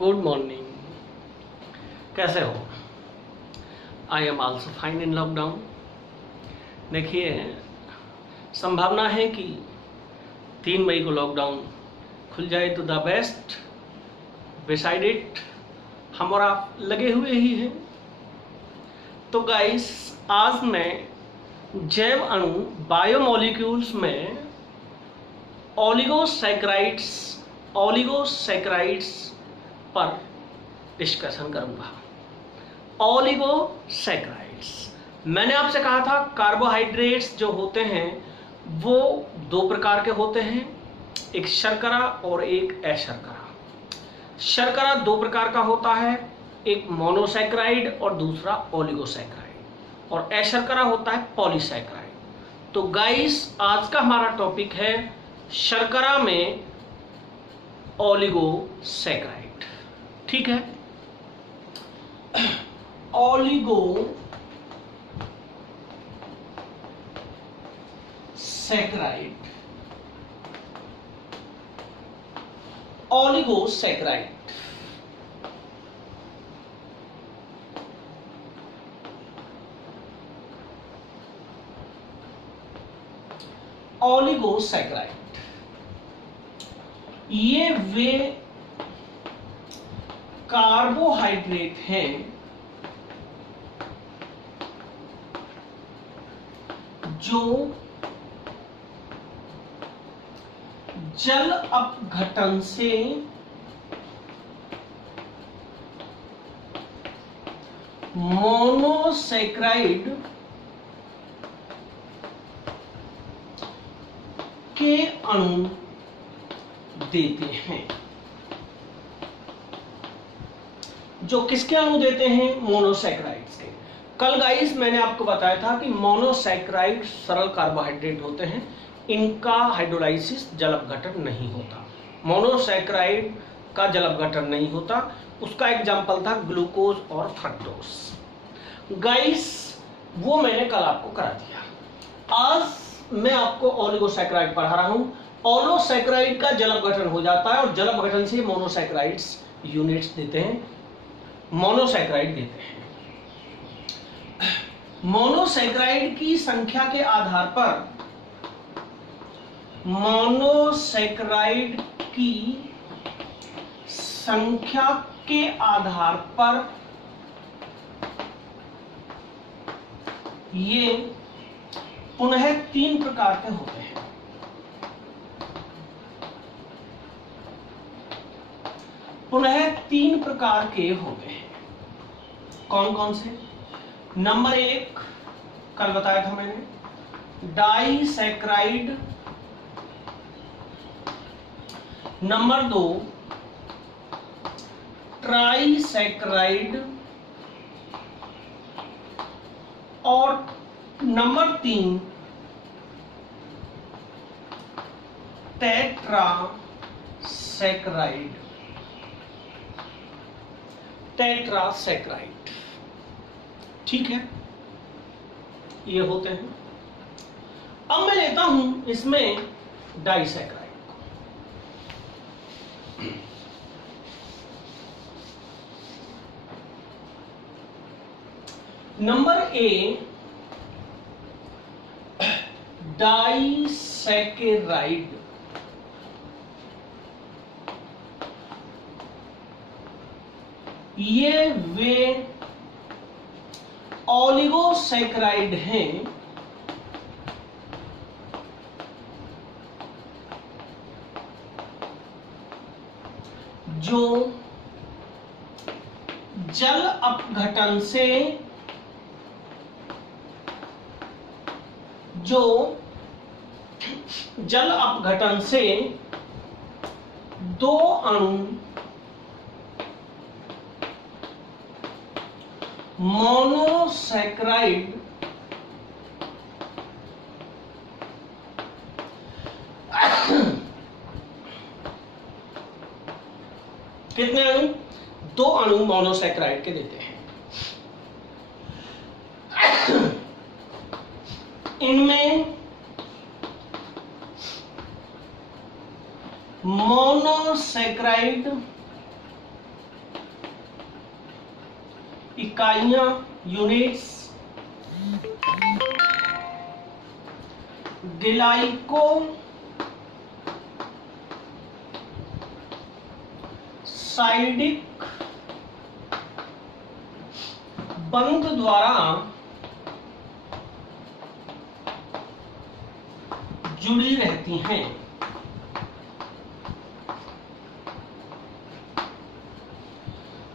Good morning. कैसे हो? I am also fine in lockdown. देखिए, संभावना है कि 3 मई को लॉकडाउन खुल जाए तो द बेस्ट। बिसाइड इट हम और आप लगे हुए ही हैं। तो गाइस, आज मैं जैव अणु बायोमोलिक्यूल्स में ओलिगोसैकराइड्स पर डिस्कशन करूंगा। ओलिगोसैकराइड्स, मैंने आपसे कहा था कार्बोहाइड्रेट्स जो होते हैं वो 2 प्रकार के होते हैं, एक शर्करा और एक अशर्करा। शर्करा 2 प्रकार का होता है, एक मोनोसैकराइड और दूसरा ओलिगोसैकराइड, और अशर्करा होता है पॉलीसैकराइड। तो गाइस, आज का हमारा टॉपिक है शर्करा में ओलिगोसैकराइड। ठीक है, ओलिगोसैकराइड। ओलिगोसैकराइड ये वे कार्बोहाइड्रेट हैं जो जल अपघटन से मोनोसैकराइड के अणु देते हैं। जो किसके अणु देते हैं? मोनोसैकराइड्स के। कल गाइस मैंने आपको बताया था कि मोनोसैकराइड सरल कार्बोहाइड्रेट होते हैं, इनका हाइड्रोलाइसिस जल अपघटन नहीं होता। मोनोसैकराइड का जल अपघटन नहीं होता। उसका एग्जांपल था ग्लूकोज और फ्रक्टोज। गाइस, वो मैंने कल आपको करा दिया। आज मैं आपको ओलिगोसैकराइड पढ़ा रहा हूं। ओलिगोसैकराइड का जल अपघटन हो जाता है और जल अपघटन से मोनोसैकराइड्स यूनिट्स देते हैं, मोनोसैकराइड देते हैं। मोनोसैकराइड की संख्या के आधार पर, मोनोसैकराइड की संख्या के आधार पर ये पुनः 3 प्रकार के होते हैं। पुनः 3 प्रकार के होते हैं। कौन कौन से? नंबर 1 कल बताया था मैंने, डाइसैकराइड। नंबर 2 ट्राइसैकराइड, और नंबर 3 टेट्रासैकराइड। टेट्रासैकराइड, ठीक है, ये होते हैं। अब मैं लेता हूं इसमें डाइसैकराइड को। Number A disaccharide. ये वे ओलिगोसैकराइड हैं जो जल अपघटन से 2 अणु मोनोसैकराइड कितने अणु? 2 अणु मोनोसैकराइड के देते हैं। इनमें मोनोसैकराइड इकाइयां, यूनिट्स, ग्लाइको साइडिक बंध द्वारा जुड़ी रहती हैं।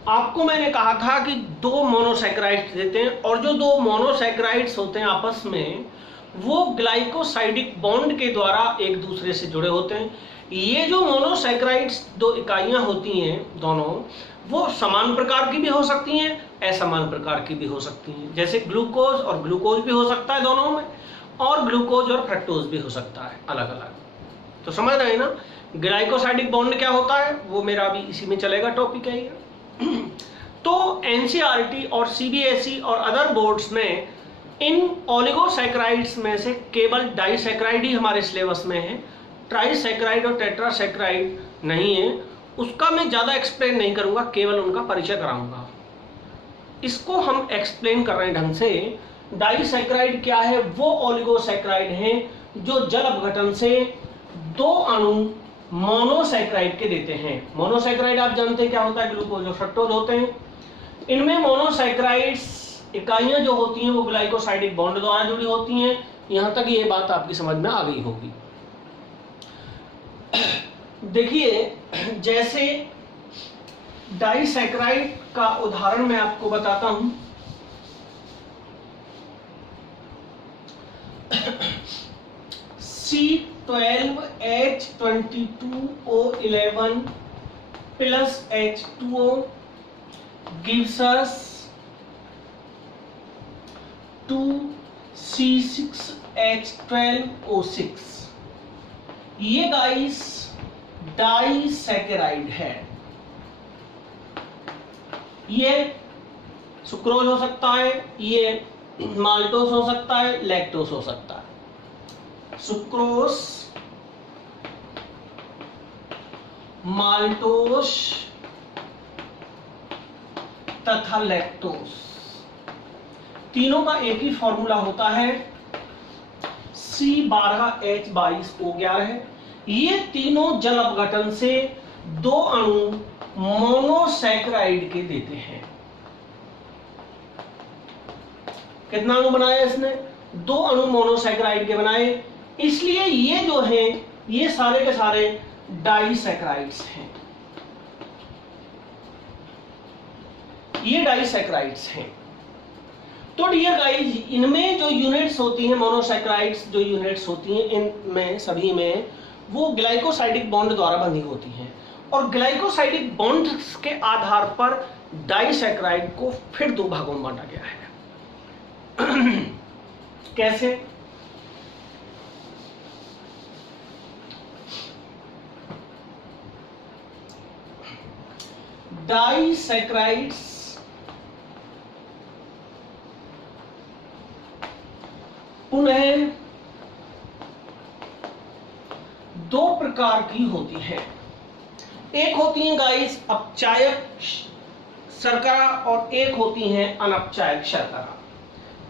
आपको मैंने कहा था कि दो मोनोसैकेराइड्स देते हैं और जो दो मोनोसैकेराइड्स होते हैं आपस में वो ग्लाइकोसाइडिक बॉन्ड के द्वारा एक दूसरे से जुड़े होते हैं। ये जो मोनोसैकेराइड्स दो इकाइयां होती हैं दोनों, वो समान प्रकार की भी हो सकती हैं, असमान प्रकार की भी हो सकती हैं। जैसे ग्लूकोज और ग्लूकोज भी हो सकता है दोनों में, और ग्लूकोज और फ्रक्टोज भी हो सकता है अलग अलग। तो समझ रहे हैं ना ग्लाइकोसाइडिक बॉन्ड क्या होता है, वो मेरा अभी इसी में चलेगा, टॉपिक है ये। तो एनसीईआरटी और सीबीएसई और अदर बोर्ड्स में इन ओलिगोसैकेराइड्स में से केवल डाइसैकेराइड ही हमारे सिलेबस में है, ट्राइसैकेराइड और टेट्रासैकेराइड नहीं है। उसका मैं ज़्यादा एक्सप्लेन नहीं करूँगा, केवल उनका परिचय कराऊंगा। इसको हम एक्सप्लेन कर रहे हैं ढंग से। डाइसैकेराइड क्या है? वो ओलिगोसैकेराइड हैं जो जल अपघटन से दो अणु मोनोसैकेराइड के देते हैं। मोनोसैकेराइड आप जानते हैं क्या होता है, ग्लूकोज और फ्रक्टोज होते हैं। इनमें मोनोसैकेराइड्स इकाइयां जो होती हैं वो ग्लाइकोसाइडिक बॉन्ड द्वारा जुड़ी होती हैं। यहां तक ये बात आपकी समझ में आ गई होगी। देखिए, जैसे डाइसैकेराइड का उदाहरण मैं आपको बताता हूं। C12H22O11 plus H2O gives us 2C6H12O6। ये गाइस डाइसैकेराइड है। ये सुक्रोज हो सकता है, ये माल्टोस हो सकता है, लैक्टोस हो सकता है। सुक्रोस, माल्टोस तथा लैक्टोस, तीनों का एक ही फॉर्मूला होता है, C12H22O11। ये तीनों जल अपघटन से दो अणु मोनोसैकेराइड के देते हैं। कितना अणु बनाया इसने? दो अणु मोनोसैकेराइड के बनाए, इसलिए ये जो हैं ये सारे के सारे डाइसैकेराइड्स हैं। ये डाइसैकेराइड्स हैं। तो डियर गाइस, इनमें जो यूनिट्स होती हैं, मोनोसैकेराइड्स जो यूनिट्स होती हैं, इनमें सभी में वो ग्लाइकोसाइडिक बॉन्ड द्वारा बंधी होती हैं। और ग्लाइकोसाइडिक बॉन्ड के आधार पर डाइसैकेराइड को फिर दो भागों में बांटा गया है। कैसे? डाइसैकेराइड्स पुनः दो प्रकार की होती है। एक होती है गाइस अपचायक शर्करा और एक होती है अनपचायक शर्करा।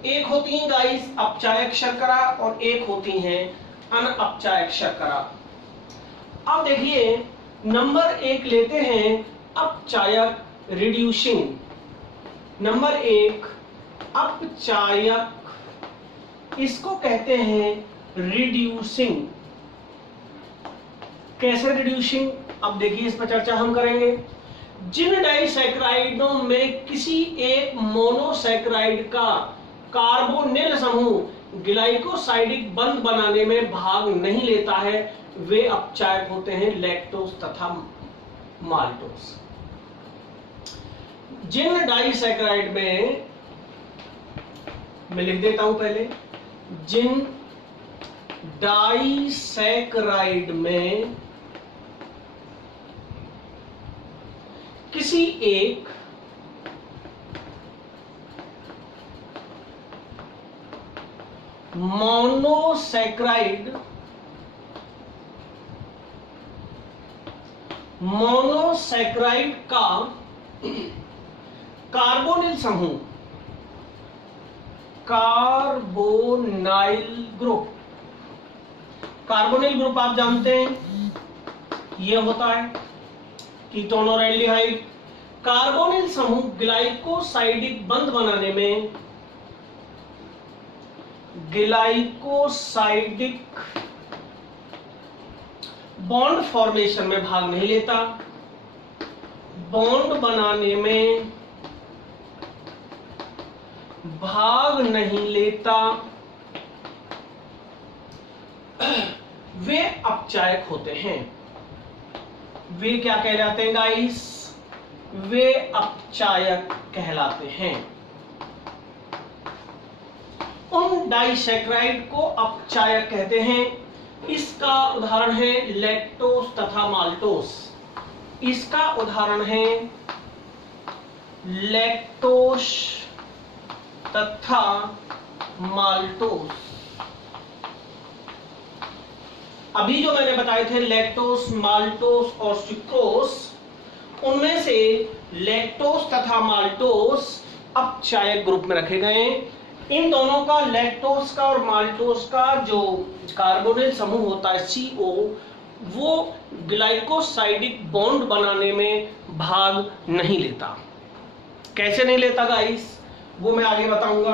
एक होती है गाइस अपचायक शर्करा और एक होती है अनपचायक शर्करा। अब देखिए, नंबर एक लेते हैं अपचायक, रिड्यूसिंग। नंबर एक अपचायक, इसको कहते हैं रिड्यूसिंग। कैसे रिड्यूसिंग? अब देखिए, इस पर चर्चा हम करेंगे। जिन डाइसैकेराइडों में किसी एक मोनोसैकेराइड का कार्बोनिल समूह ग्लाइकोसाइडिक बंध बनाने में भाग नहीं लेता है, वे अपचायक होते हैं, लैक्टोज तथा माल्टोज। जिन डाइसैकेराइड में, मैं लिख देता हूं पहले, जिन डाइसैकेराइड में किसी एक मोनोसैकेराइड कार्बोनिल समूह, कार्बोनाइल ग्रुप, कार्बोनिल ग्रुप आप जानते हैं ये होता है कीटोन और एल्डिहाइड। कार्बोनिल समूह ग्लाइकोसाइडिक बंध बनाने में, ग्लाइकोसाइडिक बॉन्ड फॉर्मेशन में भाग नहीं लेता, बॉन्ड बनाने में भाग नहीं लेता, वे अपचायक होते हैं। वे क्या कहलाते हैं गाइस? वे अपचायक कहलाते हैं। उन डाइसैकराइड को अपचायक कहते हैं। इसका उदाहरण है लैक्टोस तथा माल्टोस। इसका उदाहरण है लैक्टोस तथा माल्टोस। अभी जो मैंने बताए थे लैक्टोस, माल्टोस और सुक्रोस, उनमें से लैक्टोस तथा माल्टोस अपचायक ग्रुप में रखे गए। इन दोनों का, लैक्टोस का और माल्टोस का जो कार्बोनिल समूह होता है CO, वो ग्लाइकोसाइडिक बॉन्ड बनाने में भाग नहीं लेता। कैसे नहीं लेता गाइस, वो मैं आगे बताऊंगा।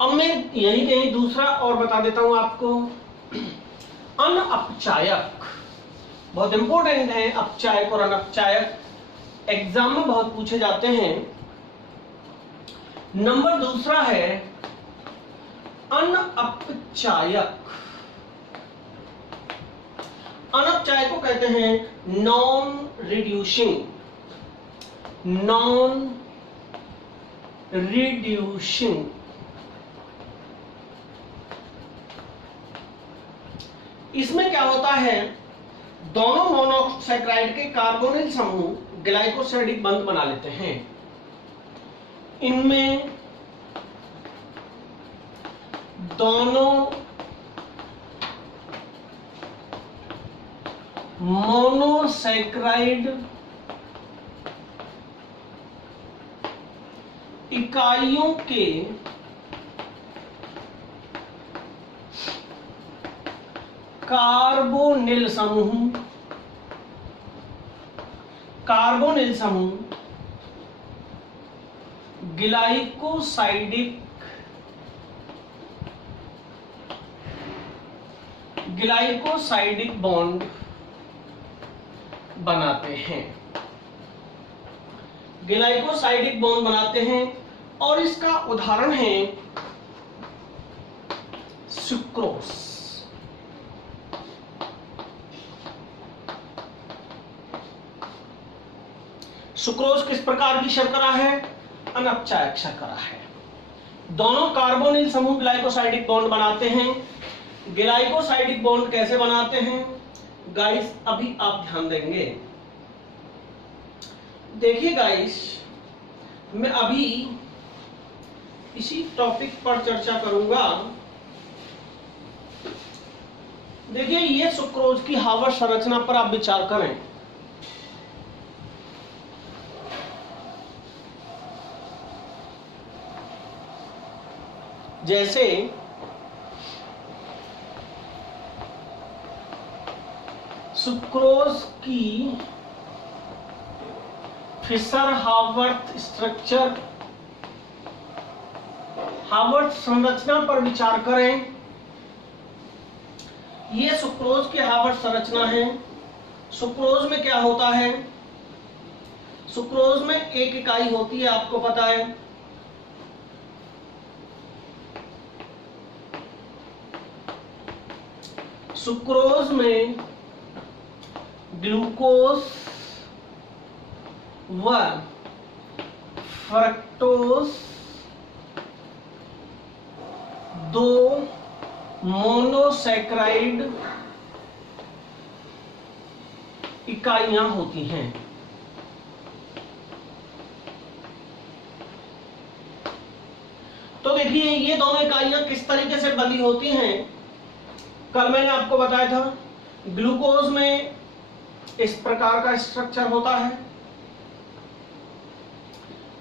अब मैं यही कहीं दूसरा और बता देता हूं आपको। अनअपचायक बहुत इंपॉर्टेंट है। अपचायक और अनअपचायक एग्जाम में बहुत पूछे जाते हैं। नंबर दूसरा है अनअपचायक। अनअपचायक को कहते हैं नॉन रिड्यूसिंग, नॉन रिड्यूसिंग। इसमें क्या होता है, दोनों मोनोसैकराइड के कार्बोनिल समूह ग्लाइकोसाइडिक बंध बना लेते हैं। इनमें दोनों मोनोसैकराइड इकाइयों के कार्बोनिल समूह ग्लाइकोसाइडिक बॉन्ड बनाते हैं। ग्लाइकोसाइडिक बॉन्ड बनाते हैं और इसका उदाहरण है सुक्रोस। सुक्रोज किस प्रकार की शर्करा है? अनअपचायक शर्करा है। दोनों कार्बोनिल समूह ग्लाइकोसाइडिक बॉन्ड बनाते हैं। ग्लाइकोसाइडिक बॉन्ड कैसे बनाते हैं गाइस, अभी आप ध्यान देंगे। देखिए गाइस, मैं अभी इसी टॉपिक पर चर्चा करूंगा। देखिए, ये सुक्रोज की हार्वर्ड संरचना पर आप विचार करें। जैसे सुक्रोज की फिशर हावर्थ स्ट्रक्चर, हावर्थ संरचना पर विचार करें। ये सुक्रोज की हावर्थ संरचना है। सुक्रोज में क्या होता है? सुक्रोज में एक इकाई होती है, आपको पता है। सुक्रोज में ग्लूकोज व फ्रक्टोज दो मोनोसैकराइड इकाइयां होती हैं। तो देखिए, ये दोनों इकाइयां किस तरीके से बनी होती हैं। कल मैंने आपको बताया था, ग्लूकोज में इस प्रकार का स्ट्रक्चर होता है,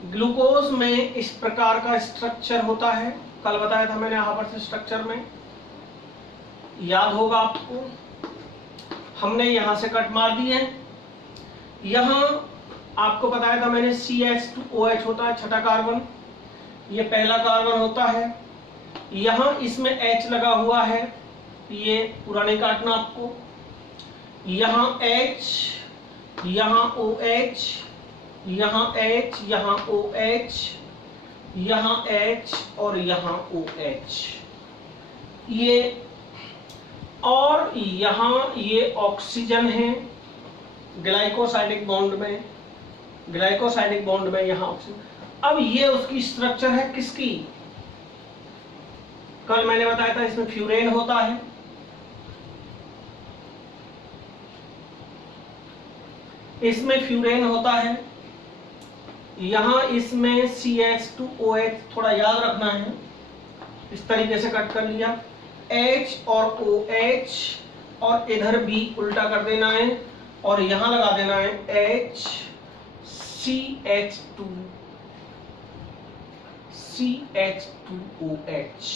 ग्लूकोज में इस प्रकार का स्ट्रक्चर होता है, कल बताया था मैंने हावर्थ स्ट्रक्चर में, याद होगा आपको। हमने यहां से कट मार दी है। यहां आपको बताया था मैंने CH2OH होता है, छठा कार्बन, ये पहला कार्बन होता है। यहां इसमें H लगा हुआ है, ये पूरा नहीं काटना आपको। यहां H, यहां OH, यहां H, यहां OH, यहां H और यहां OH, ये और यहां ये ऑक्सीजन है ग्लाइकोसाइडिक बॉन्ड में, ग्लाइकोसाइडिक बॉन्ड में यहां ऑक्सीजन। अब ये उसकी स्ट्रक्चर है किसकी, कल मैंने बताया था इसमें फ्यूरेन होता है, इसमें फ्यूरेन होता है। यहां इसमें CH2OH, थोड़ा याद रखना है, इस तरीके से कट कर लिया, H और OH, और इधर भी उल्टा कर देना है और यहां लगा देना है H, CH2OH,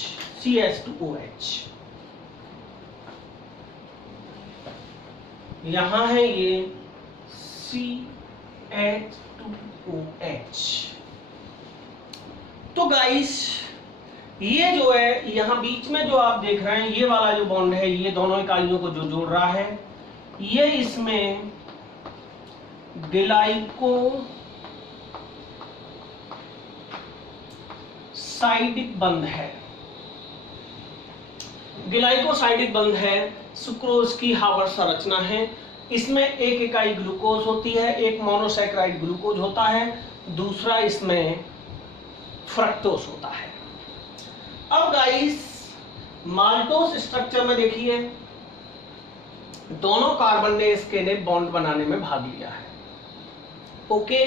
यहां है ये CH2OH। तो गाइस ये जो है यहां बीच में जो आप देख रहे हैं, ये वाला जो बॉन्ड है, ये दोनों इकाइयों को जो जोड़ रहा है, ये इसमें ग्लाइकोसाइडिक बंध है, ग्लाइकोसाइडिक बंध है। सुक्रोज की हावर्थ संरचना है, इसमें एक इकाई ग्लूकोज होती है, एक मोनोसैकेराइड ग्लूकोज होता है, दूसरा इसमें फ्रक्टोज होता है। अब गाइस माल्टोज स्ट्रक्चर में देखिए, दोनों कार्बन ने इसके ने बॉन्ड बनाने में भाग लिया है। ओके,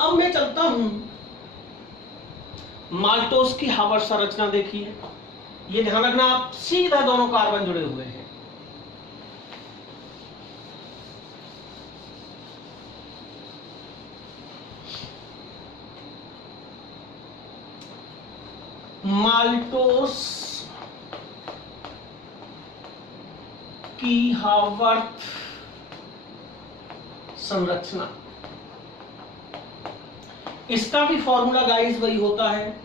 अब मैं चलता हूं, माल्टोज की हावर्थ संरचना देखिए, ये ध्यान रखना आप, सीधा दोनों कार्बन जुड़े हुए हैं। माल्टोज की हावर्थ संरचना, इसका भी फॉर्मूला गाइस वही होता है।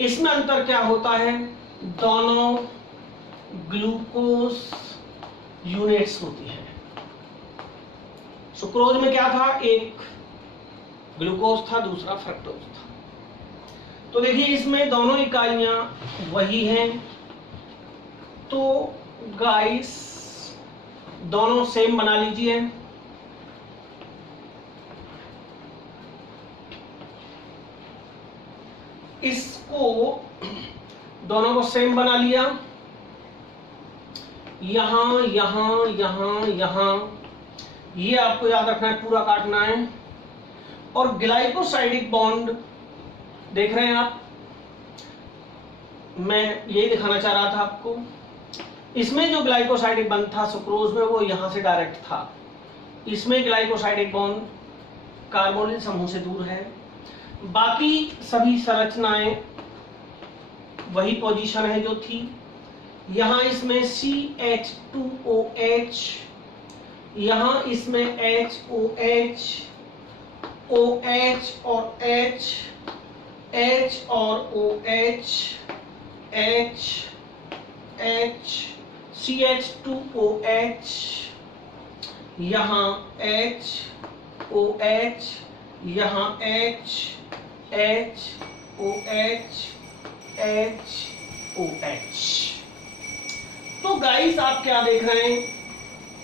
इसमें अंतर क्या होता है, दोनों ग्लूकोज यूनिट्स होती है। सुक्रोज में क्या था, एक ग्लूकोज था, दूसरा फ्रक्टोज था। तो देखिए इसमें दोनों इकाइयां वही हैं, तो गाइस दोनों सेम बना लीजिए। इसको दोनों को सेम बना लिया, यहां यहां यहां यहां, ये आपको याद रखना है, पूरा काटना है। और ग्लाइकोसाइडिक बॉन्ड देख रहे हैं आप, मैं यही दिखाना चाह रहा था आपको। इसमें जो ग्लाइकोसाइडिक बॉन्ड था सुक्रोज में, वो यहां से डायरेक्ट था। इसमें ग्लाइकोसाइडिक बॉन्ड कार्बोनिल समूह से दूर है। बाकी सभी संरचनाएं वही पोजीशन है जो थी। यहां इसमें CH2OH, यहां इसमें HOH, OH और H, H और OH, H, CH2OH, यहां H, OH, यहां H, OH, OH। तो गाइस आप क्या देख रहे हैं,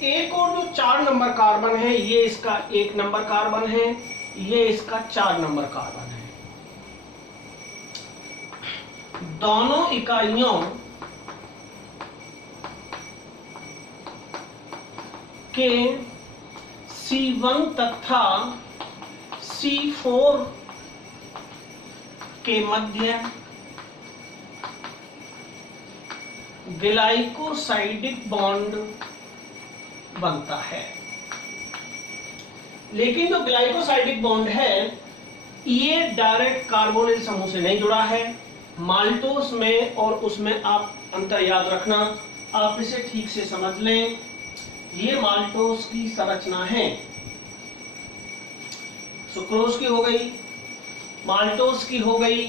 एक और जो 4 नंबर कार्बन है, ये इसका 1 नंबर कार्बन है, ये इसका 4 नंबर कार्बन है। दोनों इकाइयों के C1 तथा C4 के मध्य ग्लाइकोसाइडिक बॉन्ड बनता है। लेकिन जो ग्लाइकोसाइडिक बॉन्ड है ये डायरेक्ट कार्बोनिल समूह से नहीं जुड़ा है। माल्टोस में और उसमें आप अंतर याद रखना, आप इसे ठीक से समझ लें। ये माल्टोस की संरचना है, सुक्रोज की हो गई, माल्टोस की हो गई।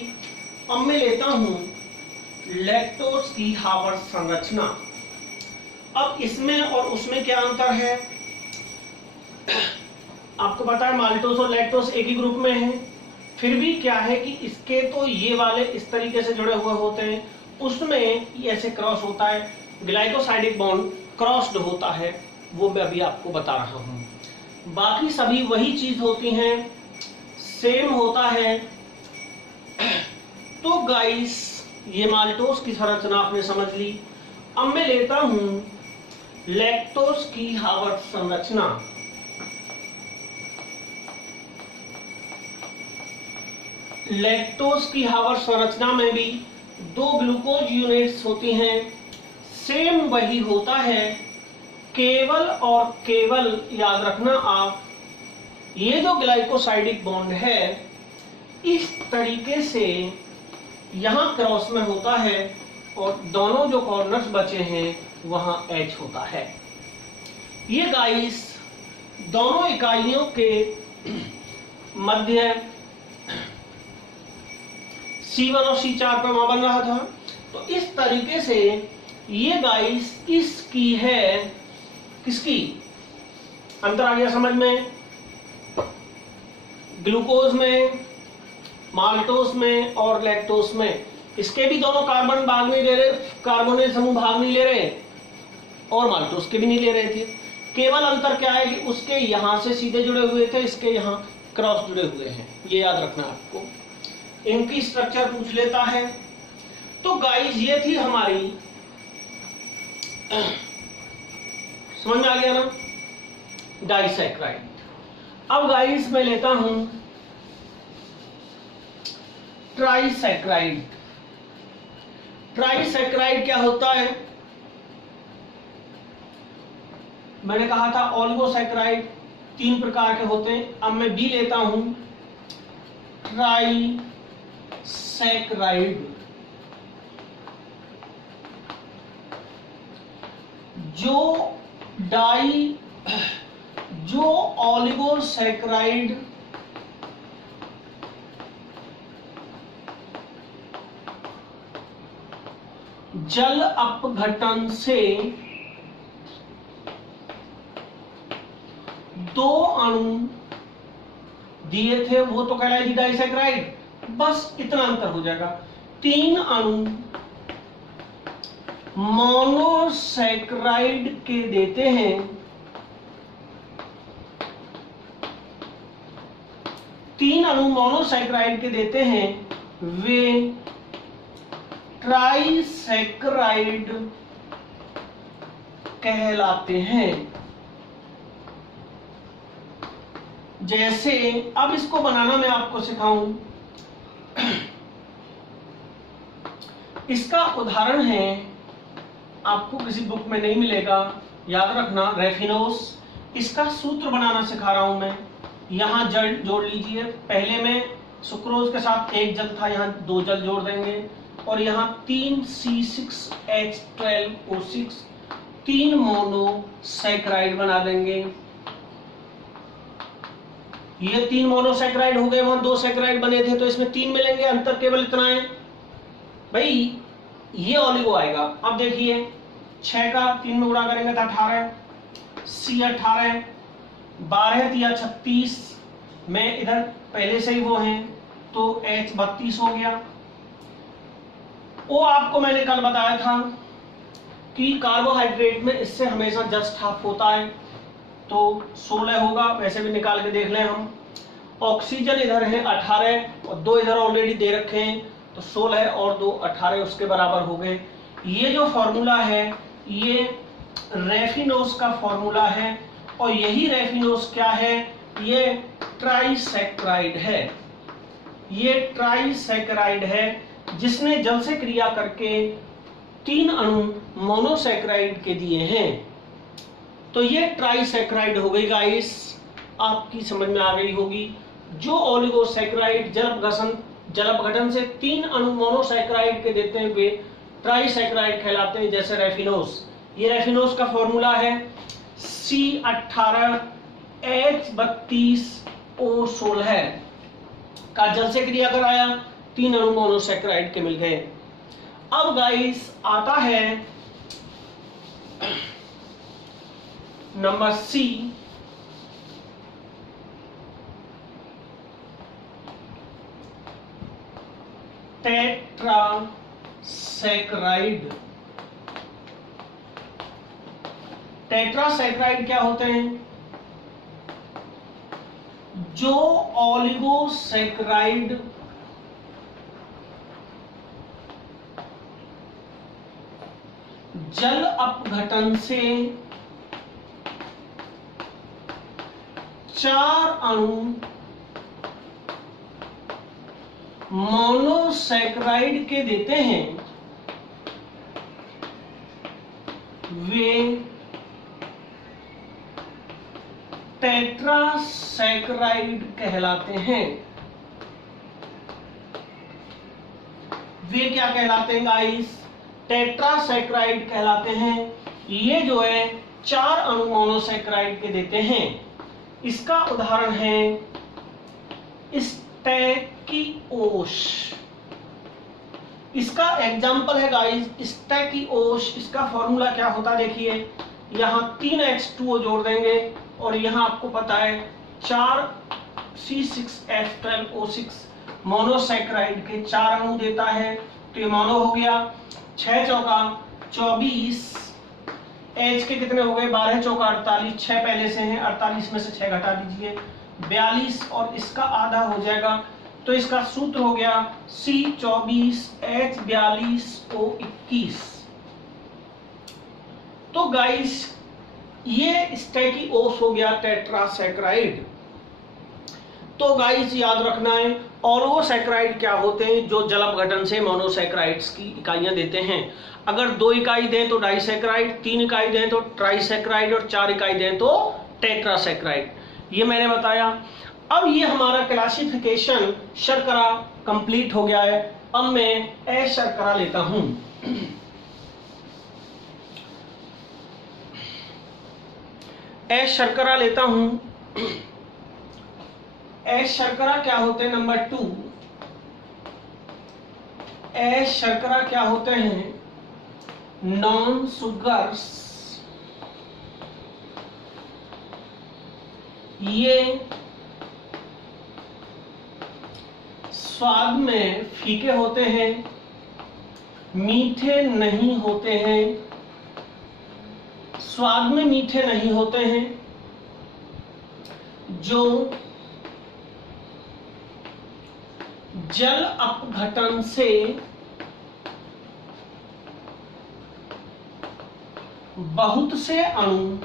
अब मैं लेता हूं लैक्टोज की हावर्ड संरचना। अब इसमें और उसमें क्या अंतर है आपको पता है, माल्टोस और लैक्टोज एक ही ग्रुप में है, फिर भी क्या है कि इसके तो ये वाले इस तरीके से जुड़े हुए होते हैं, उसमें ये ऐसे क्रॉस होता है, ग्लाइकोसाइडिक बॉन्ड क्रॉस्ड होता है, वो मैं अभी आपको बता रहा हूं। बाकी सभी वही चीज होती हैं, सेम होता है। तो गाइस ये माल्टोस की संरचना आपने समझ ली। अब मैं लेता हूं लैक्टोज की हावर्ड संरचना। लैक्टोज की हावर्ड संरचना में भी 2 ग्लूकोज यूनिट्स होती हैं, सेम वही होता है, केवल और केवल याद रखना आप, ये जो ग्लाइकोसाइडिक बॉन्ड है इस तरीके से यहां क्रॉस में होता है और दोनों जो कॉर्नर्स बचे हैं वहां H होता है। ये गाइस दोनों इकाइयों के मध्य C1 और C4 पे वहां बन रहा था। तो इस तरीके से ये गाइस इसकी है, किसकी अंतर आ गया समझ में, ग्लूकोज में, माल्टोस में और लैक्टोस में। इसके भी दोनों कार्बन भाग नहीं ले रहे, कार्बोनिल समूह भाग नहीं ले रहे और माल्टोस के भी नहीं ले रहे थे। केवल अंतर क्या है कि उसके यहां से सीधे जुड़े हुए थे, इसके यहां क्रॉस जुड़े हुए हैं, ये याद रखना आपको। इनकी स्ट्रक्चर पूछ लेता है। तो गाइस ये थी हमारी, समझ में आ गया ना, डाइसैक्राइड। अब गाइस मैं लेता हूं ट्राइसैक्राइड। ट्राइसैक्राइड क्या होता है, मैंने कहा था ओलिगोसैक्राइड 3 प्रकार के होते हैं। अब मैं बी लेता हूं ट्राइसैक्राइड। जो ओलिगोसैक्राइड जल अपघटन से 2 अणु दिए थे वो तो कहलाएगी डाइसैक्राइड, बस इतना अंतर हो जाएगा। 3 अणु मोनोसैक्राइड के देते हैं, 3 अणु मोनोसैक्राइड के देते हैं, वे ट्राइसैक्राइड कहलाते हैं। जैसे अब इसको बनाना मैं आपको सिखाऊं, इसका उदाहरण है, आपको किसी बुक में नहीं मिलेगा, याद रखना, रेफिनोस। इसका सूत्र बनाना सिखा रहा हूं मैं। यहां जल जोड़ लीजिए, पहले में सुक्रोज के साथ 1 जल था, यहां 2 जल जोड़ देंगे और यहां 3C6H12O6 3 मोनोसैक्राइड बना देंगे। ये 3 मोनोसैक्राइड हो गए, वहां 2 सैक्राइड बने थे, तो इसमें 3 मिलेंगे, अंतर केवल इतना है भाई, ये ओलिगो आएगा। अब देखिए 6 का 3 में गुणा करेंगे तो 18, C18, 12 तिया 36 में इधर पहले से ही वो हैं तो H32 हो गया। वो आपको मैंने कल बताया था कि कार्बोहाइड्रेट में इससे हमेशा जस्ट हाफ होता है, तो 16 होगा, वैसे भी निकाल के देख लें हम। ऑक्सीजन इधर है 18 और 2 इधर ऑलरेडी दे रखे हैं, तो 16 और 2 18 उसके बराबर हो गए। ये जो फॉर्मूला है ये रेफिनोस का फॉर्मूला है और यही रेफिनोस क्या है, ये ट्राइसैक्राइड है। ये ट्राइसैक्राइड है जिसने जल से क्रिया करके 3 अणु मोनोसैक्राइड के दिए हैं। तो ये ट्राइसैक्राइड हो गई गाइस, आपकी समझ में आ गई होगी। जो ओलिगोसैकेराइड जल अपघटन से 3 अणु मोनोसैकेराइड के देते हैं वे ट्राइसैकेराइड कहलाते हैं, जैसे रेफिनोस। ये रेफिनोस का फॉर्मूला है C18H32O16 का जल से क्रिया कराया, 3 अणु मोनोसैकेराइड के मिल गए। अब गाइस आता है नंबर सी, टेट्रासैकेराइड। टेट्रासैकेराइड क्या होते हैं? जो ओलिगोसैकेराइड जल अपघटन से 4 अणु मोनोसैकेराइड के देते हैं वे टेट्रासैकेराइड कहलाते हैं। वे क्या कहलाते हैं गाइस? टेट्रासैकेराइड कहलाते हैं। ये जो है 4 अणु मोनोसैकेराइड के देते हैं। इसका उदाहरण है स्टैकिओस। इसका एग्जाम्पल है गाइस स्टैकिओस। इसका फॉर्मूला क्या होता है देखिए, यहां 3H2O जोड़ देंगे और यहां आपको पता है 4C6H12O6 मोनोसैकेराइड के 4 अणु देता है, तो ये मोनो हो गया। 6 चौका 24, H के कितने हो गए? 12 चौका 48, 6 पहले से हैं, 48 में से 6 घटा दीजिए 42 और इसका आधा हो जाएगा। तो इसका सूत्र हो गया C24H42O21। तो गाइस ये स्टैकिओस हो गया टेट्रासैकेराइड। तो गाइस याद रखना है ओलिगोसैकेराइड क्या होते हैं? जो जल अपघटन से मोनोसैकेराइड्स की इकाइयां देते हैं। अगर 2 इकाई दें तो डाइसैकेराइड, 3 इकाई दें तो ट्राइसैकेराइड और 4 इकाई दें तो टेट्रासैकेराइड। ये मैंने बताया। अब ये हमारा क्लासिफिकेशन शर्करा कंप्लीट हो गया है। अब मैं एस शर्करा लेता हूं। एस शर्करा लेता हूं। एस शर्करा क्या होते हैं? नंबर 2, एस शर्करा क्या होते हैं? Non sugars. ये स्वाद में फीके होते हैं, मीठे नहीं होते हैं। स्वाद में मीठे नहीं होते हैं, जो जल अपघटन से बहुत से अणु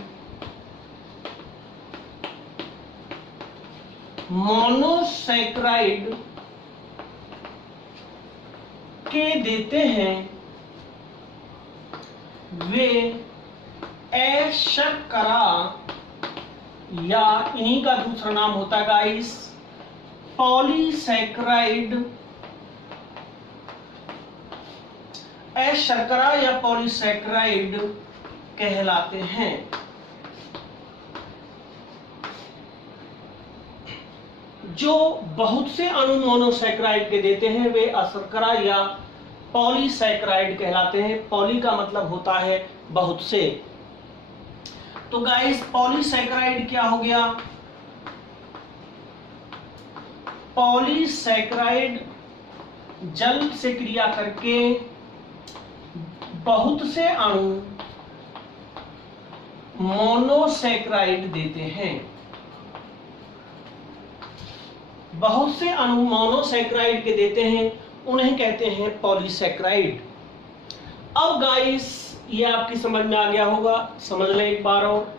मोनोसैकेराइड के देते हैं वे शर्करा, या इन्हीं का दूसरा नाम होता है गाइस पॉलीसैकेराइड। शर्करा या पॉलीसैकेराइड कहलाते हैं। जो बहुत से अणु मोनोसैकेराइड के देते हैं वे अशर्करा या पॉलीसैकेराइड कहलाते हैं। पॉली का मतलब होता है बहुत से। तो गाइस पॉलीसैकेराइड क्या हो गया? पॉलीसैकेराइड जल से क्रिया करके बहुत से अणु मोनोसैकेराइड देते हैं। बहुत से अणु मोनोसैकेराइड के देते हैं, उन्हें कहते हैं पॉलीसैकेराइड। अब गाइस ये आपकी समझ में आ गया होगा, समझ लें एक बार और।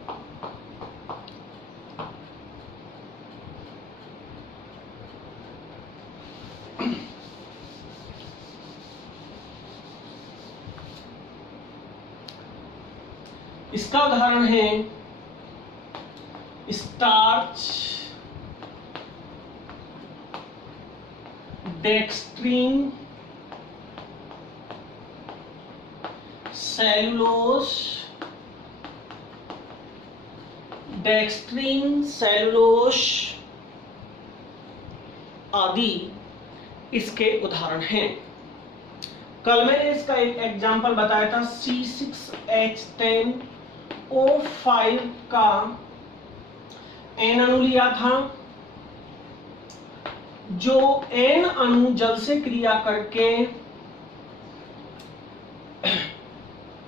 इसका उदाहरण है स्टार्च डेक्स्ट्रीन सेलुलोज, डेक्स्ट्रीन सेलुलोज आदि इसके उदाहरण हैं। कल मैंने इसका एक एग्जांपल बताया था, C6H10O5 का N अणु लिया था। जो N अणु जल से क्रिया करके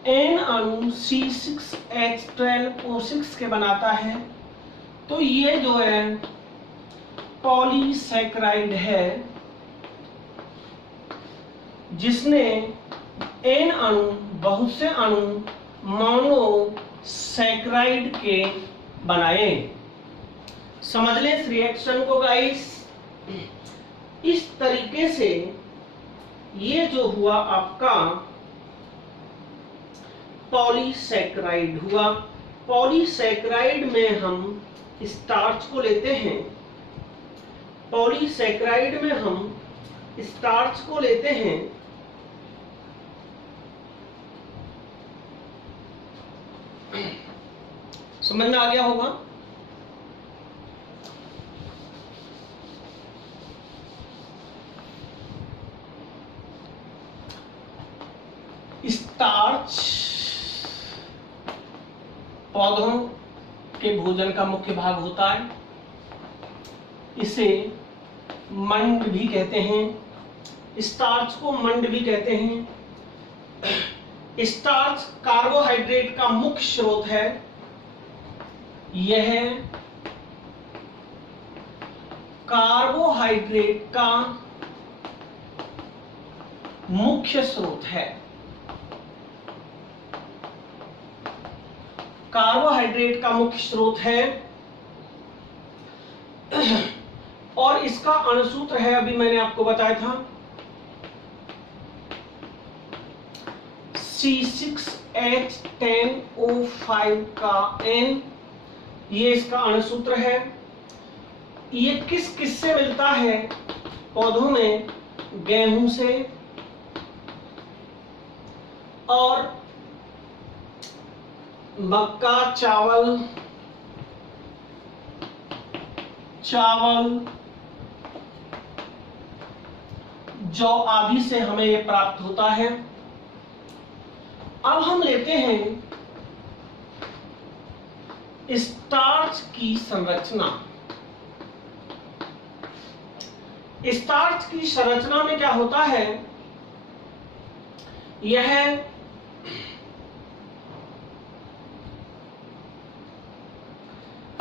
N अणु C6H12O6 के बनाता है, तो ये जो है पॉलीसैकराइड है, जिसने N अणु, बहुत से अणु मोनोसैकराइड के बनाए। समझ लें इस रिएक्शन को गाइस। इस तरीके से ये जो हुआ आपका पॉलीसैकराइड हुआ। पॉलीसैकराइड में हम स्टार्च को लेते हैं, पॉलीसैकराइड में हम स्टार्च को लेते हैं, समझ में आ गया होगा। स्टार्च पौधों के भोजन का मुख्य भाग होता है। इसे मंड भी कहते हैं, स्टार्च को मंड भी कहते हैं। स्टार्च कार्बोहाइड्रेट का मुख्य स्रोत है। यह कार्बोहाइड्रेट का मुख्य स्रोत है। कार्बोहाइड्रेट का मुख्य स्रोत है और इसका अणुसूत्र है, अभी मैंने आपको बताया था, C6H10O5 का N, ये इसका अणुसूत्र है। ये किस किस से मिलता है पौधों में? गेहूं से और मक्का, चावल, जौ आदि से हमें ये प्राप्त होता है। अब हम लेते हैं स्टार्च की संरचना। स्टार्च की संरचना में क्या होता है? यह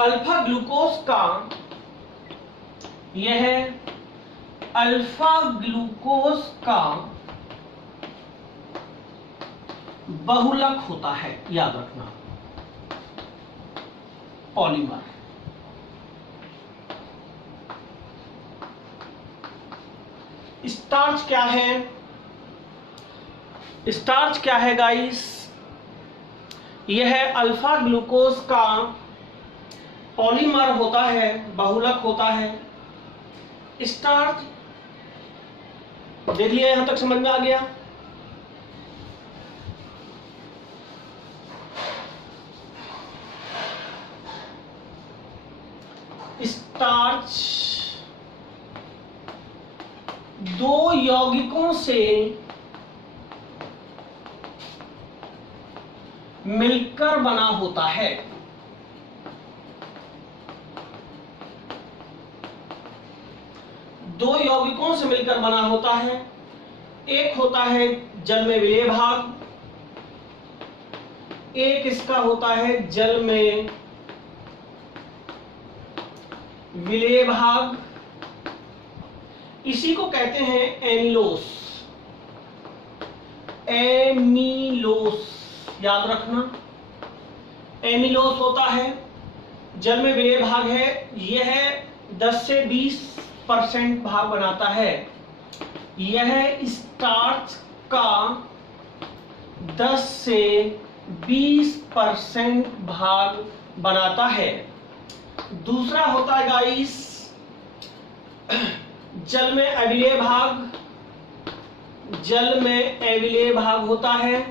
अल्फा ग्लूकोज का, यह अल्फा ग्लूकोज का बहुलक होता है, याद रखना, पॉलीमर। स्टार्च क्या है? स्टार्च क्या है गाइस? यह अल्फा ग्लूकोज का पॉलीमर होता है, बहुलक होता है। स्टार्च देखिए, यहां तक समझ में आ गया। स्टार्च दो यौगिकों से मिलकर बना होता है। दो यौगिकों से मिलकर बना होता है। एक होता है जल में विलेय भाग, एक इसका होता है जल में विलेय भाग। इसी को कहते हैं एमिलोस। एमिलोस याद रखना, एमिलोस होता है, जल में विलेय भाग है। यह 10 से 20% भाग बनाता है। यह स्टार्च का 10 से 20% भाग बनाता है। दूसरा होता है गाइस जल में अविलेय भाग, जल में अविलेय भाग होता है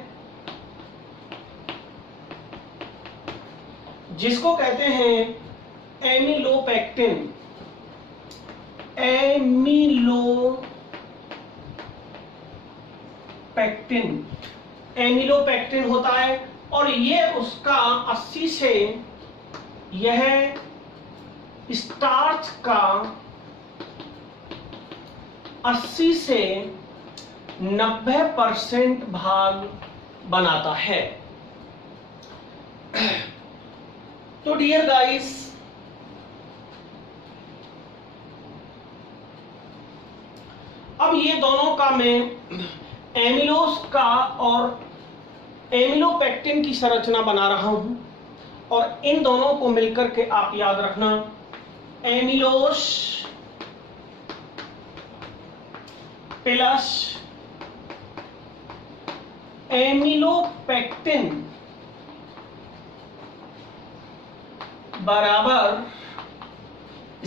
जिसको कहते हैं एमिलोपेक्टिन। एमिलोपेक्टिन होता है और ये उसका 80 से, यह स्टार्च का 80 से 90% भाग बनाता है। तो डियर गाइस, अब ये दोनों का मैं एमिलोस का और एमिलोपेक्टिन की संरचना बना रहा हूं और इन दोनों को मिलकर के आप याद रखना, एमिलोस प्लस एमिलोपेक्टिन बराबर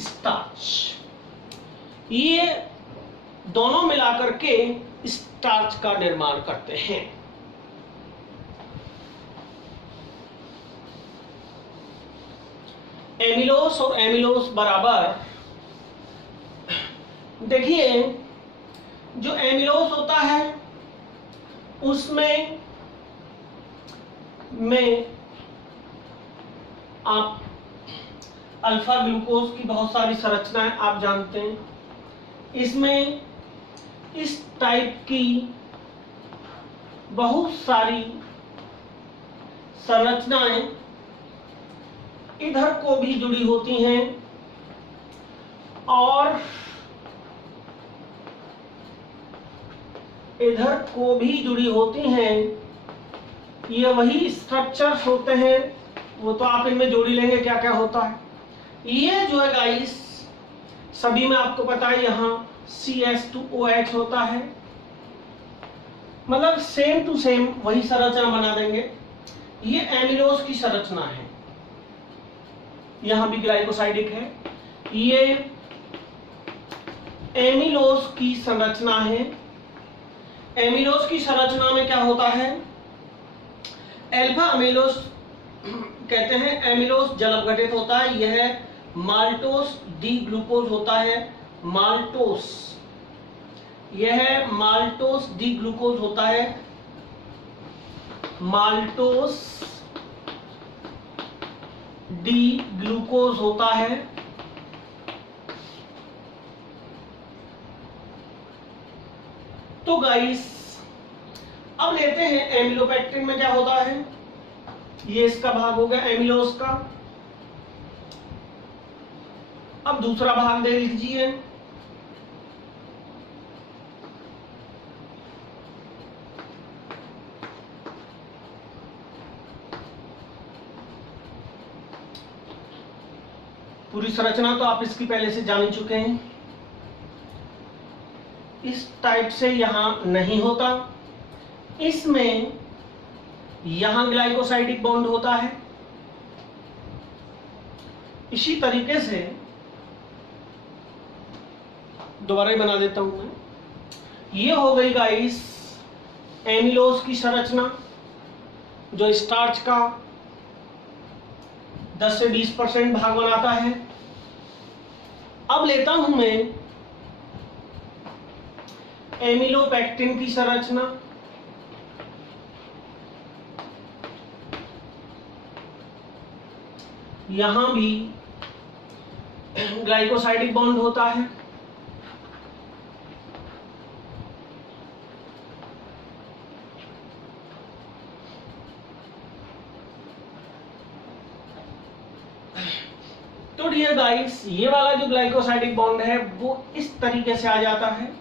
स्टार्च। ये दोनों मिलाकर के स्टार्च का निर्माण करते हैं। एमिलोस और एमिलोस बराबर, देखिए जो एमिलोस होता है उसमें आप अल्फा ग्लूकोज की बहुत सारी संरचनाएं आप जानते हैं। इसमें इस टाइप की बहुत सारी संरचनाएं इधर को भी जुड़ी होती हैं और इधर को भी जुड़ी होती हैं। ये वही स्ट्रक्चर्स होते हैं, वो तो आप इनमें जोड़ी लेंगे क्या क्या होता है। ये जो है गाइस सभी में आपको पता है, यहाँ CH2OH होता है, मतलब सेम टू सेम वही संरचना बना देंगे। ये एमिलोस की संरचना है, यहां भी ग्लाइकोसाइडिक है। ये एमिलोस की संरचना है। एमिलोस की संरचना में क्या होता है, अल्फा अमीलोस कहते हैं। एमिलोस जल अपघटित होता है, यह माल्टोस डी ग्लूकोज होता है। माल्टोस, यह माल्टोस डी ग्लूकोज होता है। माल्टोस डी ग्लूकोज होता है। तो गाइस अब लेते हैं एमिलोपेक्टिन में क्या होता है। ये इसका भाग हो गया एमिलोस का। अब दूसरा भाग दे लीजिए, पूरी संरचना तो आप इसकी पहले से जान ही चुके हैं। इस टाइप से यहां नहीं होता, इसमें यहां ग्लाइकोसाइडिक बॉन्ड होता है। इसी तरीके से दोबारा ही बना देता हूं मैं। ये हो गई गाइस एमिलोस की संरचना, जो स्टार्च का 10 से 20% भाग बनाता है। अब लेता हूं मैं एमिलोपेक्टिन की संरचना। यहां भी ग्लाइकोसाइडिक बॉन्ड होता है। तो डियर गाइस, ये वाला जो ग्लाइकोसाइडिक बॉन्ड है वो इस तरीके से आ जाता है।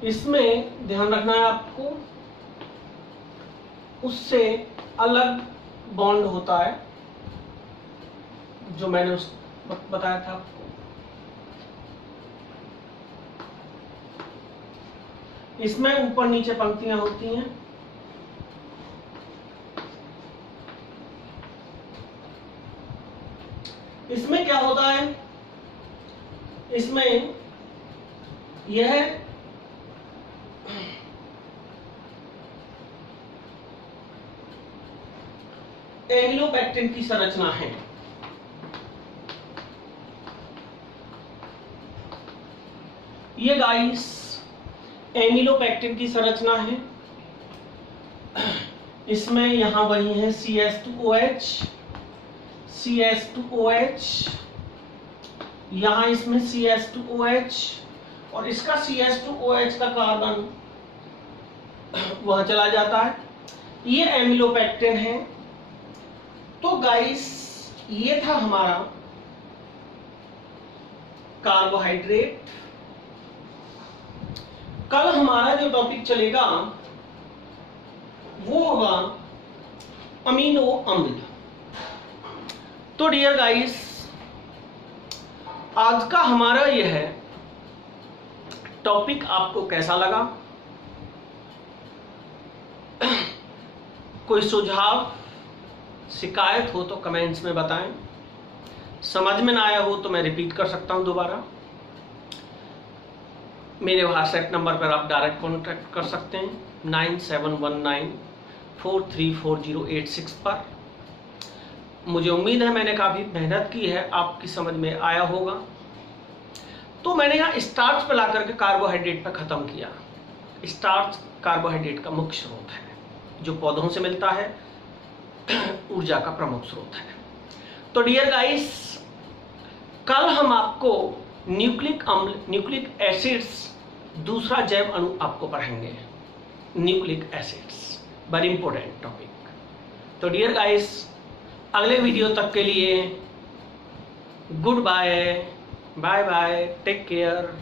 इसमें ध्यान रखना है आपको, उससे अलग बॉन्ड होता है जो मैंने उस वक्त बताया था आपको। इसमें ऊपर नीचे पंक्तियां होती हैं। इसमें क्या होता है, इसमें यह एमिलोपेक्टिन की संरचना है। ये गाइस एमिलोपेक्टिन की संरचना है। इसमें यहां वही है CH2OH, CH2OH, यहां इसमें CH2OH और इसका CH2OH का कार्बन वहां चला जाता है। ये एमिलोपेक्टिन है। तो गाइस ये था हमारा कार्बोहाइड्रेट। कल हमारा जो टॉपिक चलेगा वो होगा अमीनो अम्ल। तो डियर गाइस, आज का हमारा यह टॉपिक आपको कैसा लगा? कोई सुझाव शिकायत हो तो कमेंट्स में बताएं। समझ में ना आया हो तो मैं रिपीट कर सकता हूं दोबारा। मेरे व्हाट्सएप नंबर पर आप डायरेक्ट कॉन्टैक्ट कर सकते हैं 9719434086 पर। मुझे उम्मीद है मैंने काफ़ी मेहनत की है, आपकी समझ में आया होगा। तो मैंने यहाँ स्टार्च पे ला करके कार्बोहाइड्रेट पर ख़त्म किया। स्टार्च कार्बोहाइड्रेट का मुख्य स्रोत है जो पौधों से मिलता है, ऊर्जा का प्रमुख स्रोत है। तो डियर गाइस, कल हम आपको न्यूक्लिक अम्ल, न्यूक्लिक एसिड्स, दूसरा जैव अणु आपको पढ़ेंगे। Nucleic acids very important topic. तो डियर गाइस, अगले वीडियो तक के लिए good bye, bye bye, take care.